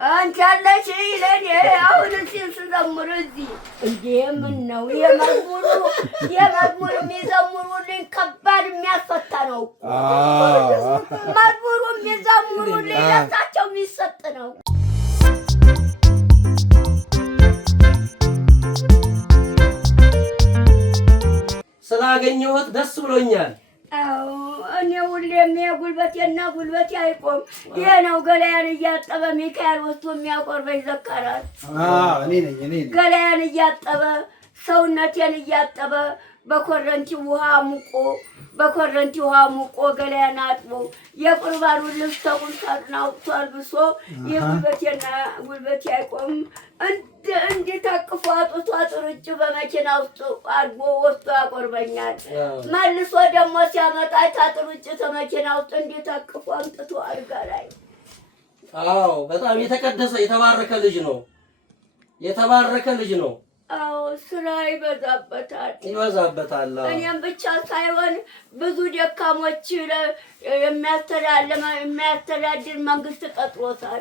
አንቺ አለሽ ይለኔ አሁን ሲዘምሩ እዚህ እንዴ ምን ነው የመዝሙሩ የሚዘምሩልኝ ከባድ የሚያስፈታ ነው። መዝሙሩ የሚዘምሩልኝ ለእሳቸው የሚሰጥ ነው። ስላገኘሁት ደስ ብሎኛል። አዎ እኔ ሁሌም የጉልበቴና ጉልበቴ አይቆም። ይሄ ነው ገላያን እያጠበ ሚካኤል ወስዶ የሚያቆርበኝ ዘካራል። እኔ ነኝ ገላያን እያጠበ ሰውነቴን እያጠበ በኮረንቲ ውሃ ሙቆ ገላያን አጥቦ የቁርባኑን ልብስ ተቁም ሳጥን አውጥቶ አልብሶ የጉልበቴና ጉልበቴ አይቆም። እንዴት አቅፎ አጥቶ አጥርጭ በመኪና ውስጥ አድርጎ ወስዶ ያቆርበኛል። መልሶ ደግሞ ሲያመጣ ታጥርጭ ተመኪና ውስጥ እንዴት አቅፎ አምጥቶ አልጋ ላይ። አዎ በጣም የተቀደሰ የተባረከ ልጅ ነው። አዎ ስራ ይበዛበታል። እኔም ብቻ ሳይሆን ብዙ ደካሞች የሚያስተዳድር መንግስት ቀጥሮታል።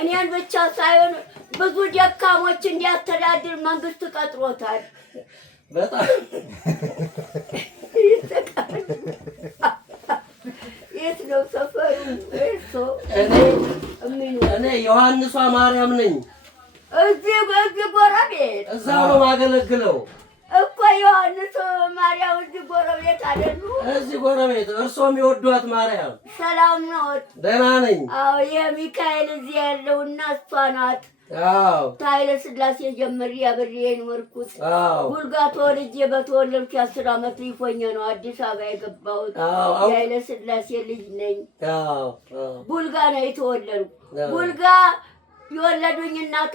እኔን ብቻ ሳይሆን ብዙ ደካሞች እንዲያስተዳድር መንግስት ቀጥሮታል። በጣም የት ነው ሰፈሩ? እኔ ዮሐንሷ ማርያም ነኝ። እዚህ ጎረቤት እዛው ነው ማገለግለው እኮ ዮሐንስ ማርያም እዚህ ጎረቤት አይደሉ? እዚህ ጎረቤት። እርሶም የወዷት ማርያም ሰላም ነው? ደህና ነኝ። አዎ የሚካኤል እዚህ ያለውና እሷ ናት። አዎ ኃይለ ሥላሴ ጀምሬ አብሬ የኖርኩት። ቡልጋ ተወልጄ በተወለድኩ 10 ዓመት ሊፎኝ ነው አዲስ አበባ የገባሁት። የኃይለ ሥላሴ ልጅ ነኝ። ቡልጋ ነው የተወለድኩ። ቡልጋ የወለዱኝ እናት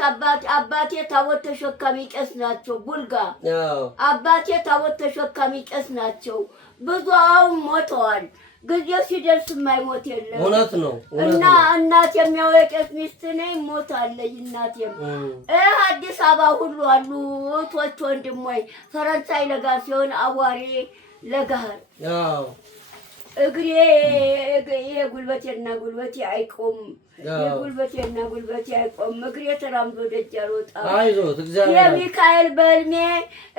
አባቴ ታቦት ተሸካሚ ቄስ ናቸው። ቡልጋ አባቴ ታቦት ተሸካሚ ቄስ ናቸው። ብዙውን ሞተዋል። ጊዜው ሲደርስ የማይሞት የለም። እውነት ነው። እና እናት የሚያወቀስ ሚስት ነኝ ሞታለች። እናቴም አዲስ አበባ ሁሉ አሉ እህቶች ወንድሞች። ፈረንሳይ ለጋ ሲሆን አዋሬ ለጋር እግሬ ጉልበቴና ጉልበቴ አይቆም። ጉልበቴ አይቆም። እግሬ ተራምዶ ደጅ አልወጣም። አይዞት እግዚአብሔር የሚካኤል በልሜ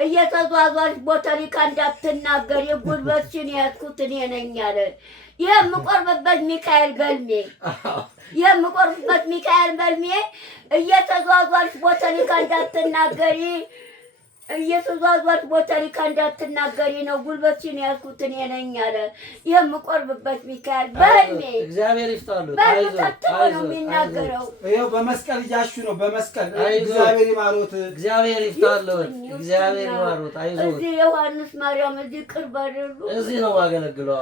እየተዟዟች ቦተሊካ እንዳትናገር የጉልበትሽን ያዝኩት እኔ ነኝ አለ። የምቆርብበት ሚካኤል በልሜ እየተዟዟች ቦተሊካ እንዳትናገሪ ቦተሊካ እንዳትናገሪ ነው ጉልበትሽን ያዝኩት እኔ ነኝ አለ። የምቆርብበት ሚካኤል በልሜ እግዚአብሔር ይፍታሉት። አይዞት ነው የሚናገረው። ይኸው በመስቀል እያሹ ነው። በመስቀል እግዚአብሔር ይማሩት። እግዚአብሔር ይፍታሉት። እግዚአብሔር ይማሩት። አይዞት። እዚህ ዮሐንስ ማርያም እዚህ ቅርብ አይደሉ? እዚህ ነው ማገለግለው።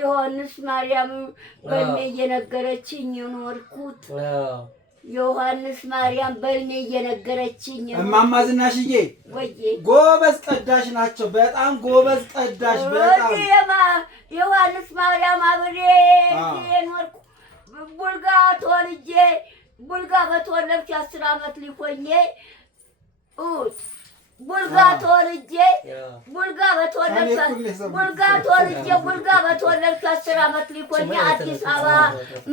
ዮሐንስ ማርያም በልሜ እየነገረችኝ የኖርኩት። ዮሐንስ ማርያም በልሜ እየነገረችኝ። እማማ ዝናሽዬ ወይዬ ጎበዝ ቀዳሽ ናቸው። በጣም ጎበዝ ቀዳሽ። በጣም ዮሐንስ ማርያም አብሬ የኖርኩ ቡልጋ ተወልጄ ቡልጋ በተወለድኩ 10 ዓመት ሊሆኜ ቡልጋ ተወልጄ ቡልጋ በተወለድኩ 10 ዓመት ሊሆኜ አዲስ አበባ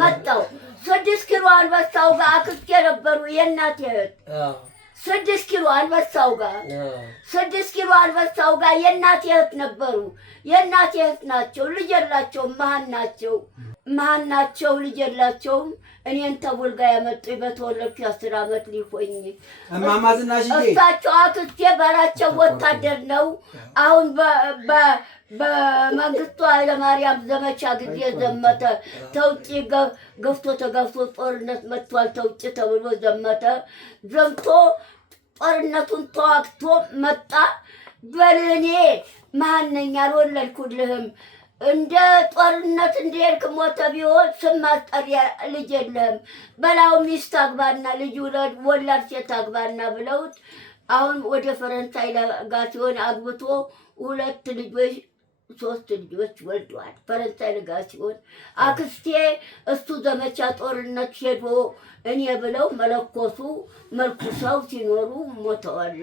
መጣሁ። 6 ኪሎ አንበሳው ጋር አክስቴ ነበሩ የእናቴ እህት። 6 ኪሎ አንበሳው ጋር የእናቴ እህት ነበሩ። የእናቴ እህት ናቸው። ልጅ የላቸውም። መሀን ናቸው። ልጅ የላቸውም። እኔን ተቡልጋ ያመጡኝ በተወለድኩ 10 ዓመት ሊሆኝ። እማማ ዝናሽዬ እሳቸው አክስቴ በራቸው ወታደር ነው። አሁን በመንግስቱ ኃይለማርያም ዘመቻ ጊዜ ዘመተ። ተውጪ ገፍቶ ተገፍቶ ጦርነት መጥቷል ተውጪ ተብሎ ዘምቶ ጦርነቱን ተዋግቶ መጣ። በልኔ መሀን ነኝ አልወለድኩልህም። እንደ ጦርነት እንደሄድክ ሞተ ቢሆን ስም ማስጠሪያ ልጅ የለህም። በላው ሚስት አግባና ልጅ ወላድ ሴት አግባና ብለውት አሁን ወደ ፈረንሳይ ለጋ ሲሆን አግብቶ 2 ልጆች 3 ልጆች ወልደዋል። ፈረንሳይ ለጋ ሲሆን አክስቴ እሱ ዘመቻ ጦርነት ሄዶ እኔ ብለው መልኩሰው ሲኖሩ ሞተዋል።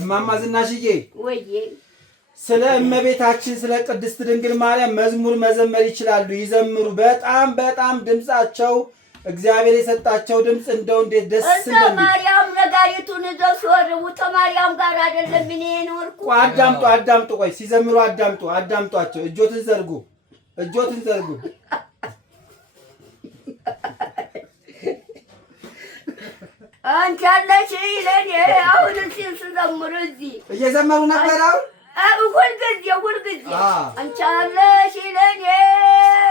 እማማ ዝናሽዬ ወይዬ ስለ እመቤታችን ስለ ቅድስት ድንግል ማርያም መዝሙር መዘመር ይችላሉ። ይዘምሩ። በጣም ድምጻቸው እግዚአብሔር የሰጣቸው ድምፅ እንደው እንዴት ደስ እንደሚል ማርያም ነጋሪቱን ይዘው ሲወርቡ ተማርያም ጋር አይደለም እኔ ኖርኩ። አዳምጡ፣ ቆይ ሲዘምሩ አዳምጧቸው። እጆትን ዘርጉ። አንቺ አለሽ ለኔ አሁን ሲዘምሩ እዚህ እየዘመሩ ነበር። አሁን ሁልጊዜ አንቺ አለሽ ለኔ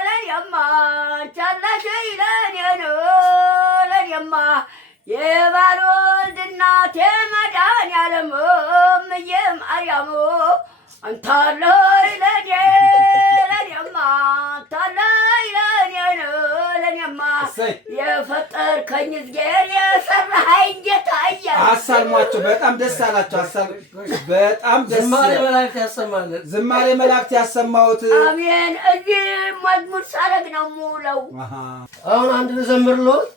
ለኔማ አንቺ አለሽ ለኔ ነው ለኔማ የባልወልድ እናቴ መድኃኒዓለም እምዬ ማርያም አንተ አለሽ ለኔ ለኔማ አንተ አለሽ ለኔ ነው ለኔማ የፈጠርከኝ እዝጌር የሰራኸኝ ጌታ እያለ አሳልሟቸው። በጣም ደስ አላቸው። በጣም ደስ ዝማሬ መላእክት ያሰማልን። ዝማሬ መላእክት ያሰማሁት። አሜን። እዚህ መዝሙር ሳረግ ነው የምውለው። አሁን አንድ ልዘምርልዎት፣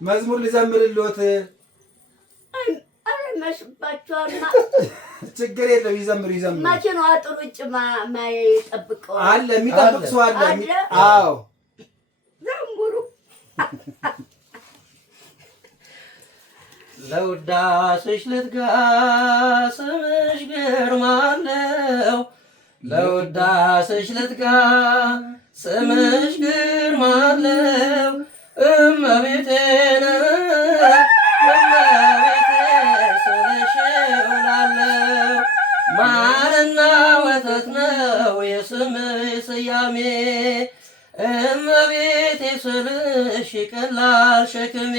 መዝሙር ልዘምርልዎት። አረ መስባቸውና ችግር የለም ይዘምሩ። መኪናዋ ጥሩ ውጭ ማይጠብቀዋል አለ፣ የሚጠብቅ ሰው አለ። አዎ ዘምሩ። ለውዳሴሽ ልትጋ ስምሽ ግርማ አለው። ለውዳሴሽ ልትጋ ስምሽ ግርማ አለው። እመቤቴ ስልሽ እውላለሁ። ማርና ወተት ነው የስምሽ ስያሜ። እመቤቴ ስልሽ ይቀላል ሸክሜ።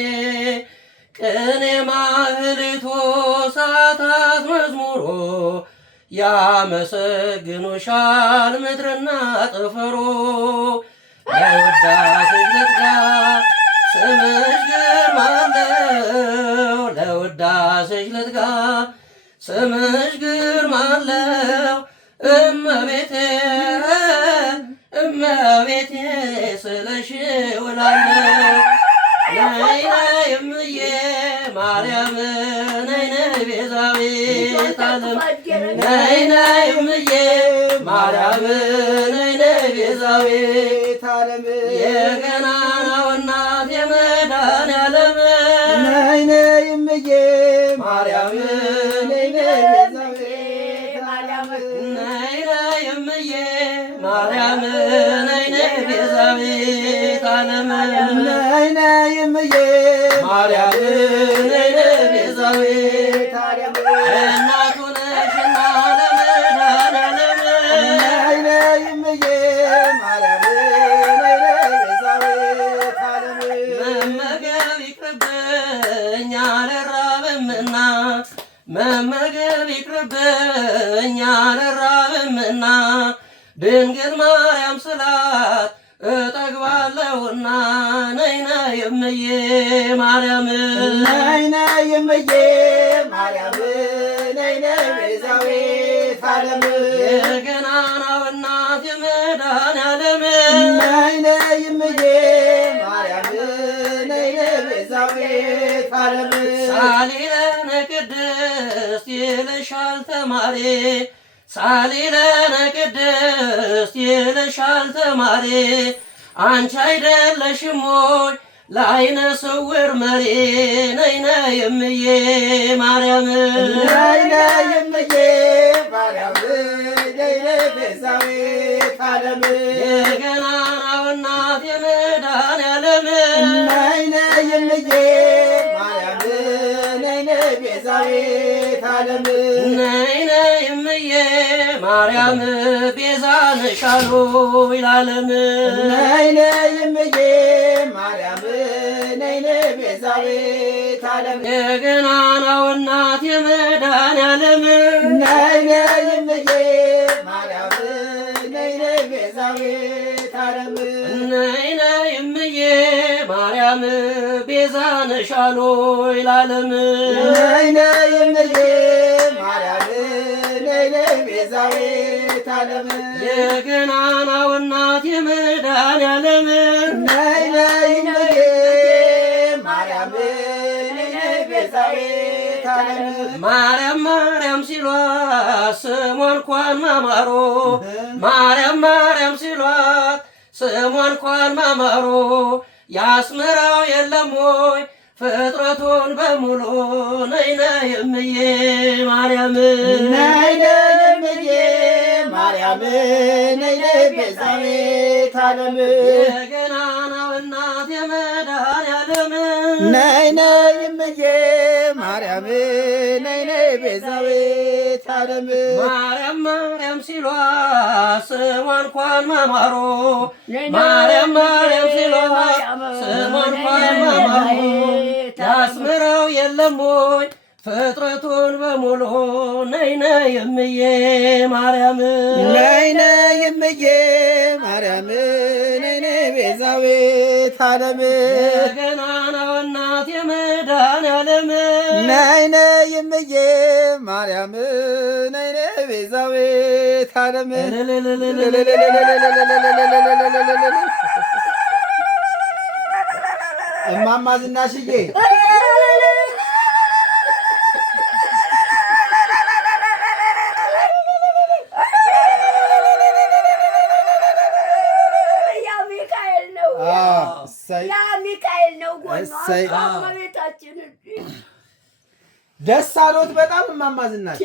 ቅኔ ማህሌቶ ሰዓታት መዝሙሮ ያመሰግኑሻል ምድርና ጠፈሮ። ለውዳሴሽ ልትጋ ስምሽ ግርማ አለው። ለውዳሴሽ ልትጋ ስምሽ ግርማ አለው። እመቤቴ ስልሽ እውላለሁ። ነይ ነይ እምዬ ማርያም ነይ ነይ ቤዛዊተ ዓለም። ነይ ነይ እምዬ ማርያም ነይ ነይ ቤዛዊተ ዓለም። የገናናው እናት የመድኃኒዓለም ነይ ነይ እምዬ ማርያም ነይ ነይ ቤዛዊተ ዓለም። ነይ ነይ እምዬ ማርያም ነይ ነይ ቤዛዊተ ዓለም። ነይ ነይ እምዬ ማርያም ነይ ነይ ቤዛዊተ ዓለም። እናቱ ነሽና ለመድኃኒዓለም። ነይ ነይ እምዬ ማርያም ነይ ነይ ቤዛዊተ ዓለም። መመገብ ይቅርብኝ አልራብምና፣ መመገብ ይቅርብኝ አልራብምና፣ ድንግል ማርያም ስላት እጠግባለሁና። ነይ ነይ እምዬ ማርያም ነይ ነይ እምዬ ማርያም ነይ ነይ ቤዛዊተ ዓለም። የገናናው እናት የመድኃኒዓለም ነይ ነይ እምዬ ማርያም ነይ ነይ ቤዛዊተ ዓለም። ሳሊለነ ቅድስት ይልሻል ተማሪ፣ ሳሊለነ ቅድስት ይልሻል ተማሪ። አንቺ አይደለሽም ሆይ ለዓይነ ስውር መሪ። ነይ ነይ እምዬ ማርያም ነይ ነይ እምዬ ማርያም ነይ ነይ ቤዛዊተ ዓለም። የገናናው እናት የመድኃኒዓለም ነይ ነይ እምዬ ማርያም ነይ ነይ ቤዛዊተ ዓለም። ነይ ነይ እምዬ ማርያም ቤዛ ነሽ አሉ ይላለም። ነይ ነይ እምዬ ማርያም ነይ ነይ ቤዛዊተ ዓለም። የገናናው እናት የመድኃኒዓለም ነይ ነይ እምዬ ማርያም ነይ ነይ ቤዛዊተ ዓለም። ነይ ነይ እምዬ ማርያም ቤዛ ነሽ አሉ ይላለም። ነይ ነይ እምዬ ማርያም ነይ ነይ ቤዛዊተ ዓለም። የገናናው እናት የመድኃኒዓለም ነይ ነይ እምዬ ማርያም ነይ ነይ ቤዛዊተ ዓለም። ማርያም ማርያም ሲሏት ስሟ እንኳን ማማሮ፣ ማርያም ማርያም ሲሏት ስሟ እንኳን ማማሮ። ያስምረው የለም ወይ ፍጥረቱን በሙሉ ነይ ነይ እምዬ ማርያም ነይ ነይ እምዬ ማርያም ነይ ነይ ቤዛዊተ ዓለም የገናናው እናት የመድኃኔዓለም ነይ ነይ እምዬ ማርያም ነይ ነይ ቤዛዊተ ዓለም ማርያም ማርያም ሲሏት ስሟ እንኳን ማማሩ ማርያም ማርያም ሲሏት ስሟ እንኳን ማማሩ ያስምረው የለም ወይ ፍጥረቱን በሙሉ ነይ ነይ እምዬ ማርያም ነይ ነይ እምዬ ማርያም ነይ ነይ ቤዛዊተ ዓለም የገናናው እናት የመድኃኔዓለም ነይ ነይ እምዬ ማርያም ነይ ነይ ቤዛዊተ ዓለም እማማ ዝናሽዬ ያ ሚካኤል ነው ጎኗ ቤታችን ደስ አሎት በጣም እማማ ዝናሽ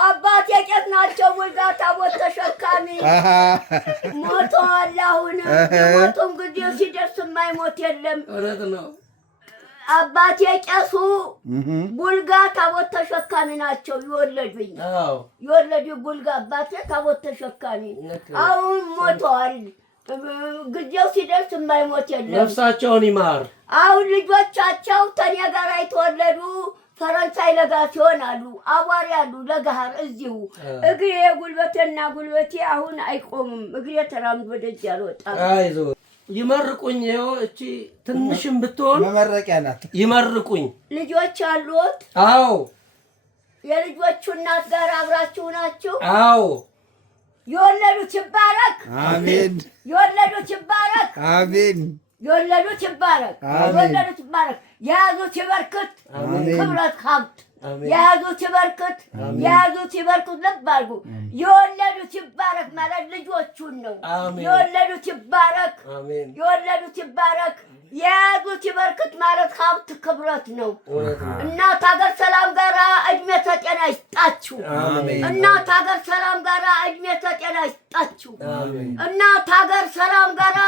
አባቴ ቄስ ናቸው ቡልጋ ታቦት ተሸካሚ ሞተዋል አሁን የሞቱም ጊዜ ሲደርስ የማይሞት የለም አባቴ ቄሱ ቡልጋ ታቦት ተሸካሚ ናቸው የወለዱኝ ቡልጋ አባቴ ታቦት ተሸካሚ አሁን ሞተዋል ጊዜው ሲደርስ የማይሞት የለም ነፍሳቸውን ይማር አሁን ልጆቻቸው ተኔ ጋር የተወለዱ ፈረንሳይ ለጋ ሲሆን አሉ አዋሪ አሉ ለጋር እዚሁ እግሬ ጉልበቴና ጉልበቴ አሁን አይቆምም እግሬ ተራምዶ ወደጅ አልወጣም አይዞ ይመርቁኝ እቺ ትንሽም ብትሆን መመረቂያ ናት ይመርቁኝ ልጆች አሉት አዎ የልጆቹ እናት ጋር አብራችሁ ናችሁ አዎ የወለዱት ይባረክ አሜን የወለዱት ይባረክ አሜን የወለዱት ይባረክ የወለዱት ይባረክ የያዙት ይበርክት ክብረት ሀብት የያዙት ይበርክት የያዙት ይበርክት ልብ አድርጉ የወለዱት ይባረክ ማለት ልጆቹን ነው የወለዱት ይባረክ የወለዱት ይባረክ የያዙት ይበርክት ማለት ሀብት ክብረት ነው እናት ሀገር ሰላም ጋራ እድሜ ተጤና ይስጣችሁ እናት ሀገር ሰላም ጋራ እድሜ ተጤና ይስጣችሁ እናት ሀገር ሰላም ጋራ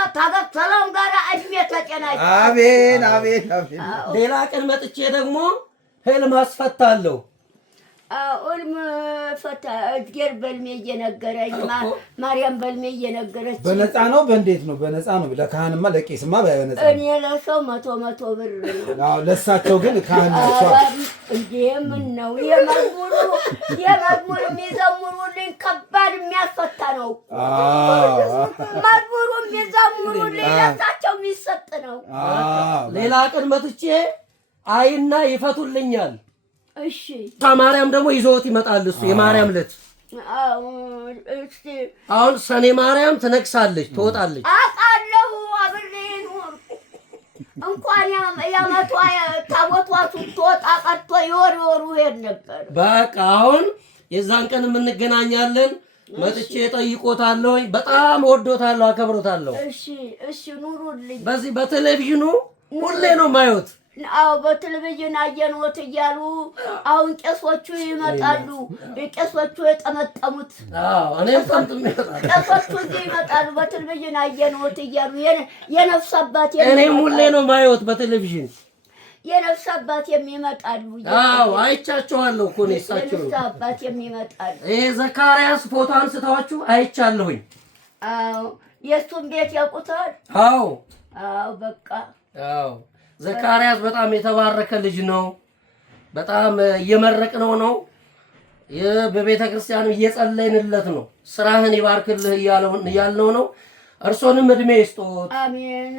እድሜ ተጤና ይስጣችሁ አሜን አሜን አሜን ሌላ ቀን መጥቼ ደግሞ ህልም አስፈታለሁ ኡልም ፈታ እግር በልሜ እየነገረኝ ማርያም በልሜ እየነገረች በነፃ ነው በእንዴት ነው በነፃ ነው ለካህንማ ለቄስማ በነፃ እኔ ለሰው መቶ ብር አዎ ለሳቸው ግን ካህን ናቸው እንዴ ምን ነው የመዝሙሩ የሚዘምሩልኝ ከባድ የሚያስፈታ ነው መዝሙሩ የሚዘምሩልኝ ለሳቸው የሚሰጥ ነው ሌላ ቀን መጥቼ አይና ይፈቱልኛል እሺ ማርያም ደግሞ ይዞት ይመጣል እሱ የማርያም ልት አሁን ሰኔ ማርያም ትነግሳለች ትወጣለች አቃለው አብሬን እንኳን ያመቷ ታቦቷ ትወጣ ቀርቶ ይወሩ ሄድ ነበር በቃ አሁን የዛን ቀን እንገናኛለን መጥቼ ጠይቆታለሁ በጣም ወዶታለሁ አከብሮታለሁ እሺ ኑሩልኝ በዚህ በቴሌቪዥኑ ሁሌ ነው ማየት አዎ በቴሌቪዥን አየንወት እያሉ አሁን ቄሶቹ ይመጣሉ ቄሶቹ የጠመጠሙት አዎ እኔም ጠምጥም ቄሶቹ ይመጣሉ በቴሌቪዥን አየንወት እያሉ የነፍስ አባት እኔም ሁሌ ነው ማየት በቴሌቪዥን የነፍስ አባት የሚመጣሉ አዎ አይቻቸዋለሁ እኮ ነው እሳቸው የነፍስ አባት የሚመጣሉ ዘካርያስ ፎቶ አንስተዋችሁ አይቻለሁኝ አዎ የሱም ቤት ያውቁታል አዎ በቃ አዎ ዘካርያስ በጣም የተባረከ ልጅ ነው በጣም እየመረቅነው ነው በቤተ ክርስቲያኑ እየጸለይንለት ነው ስራህን ይባርክልህ እያልነው ነው እርሶንም እድሜ ይስጦት አሜን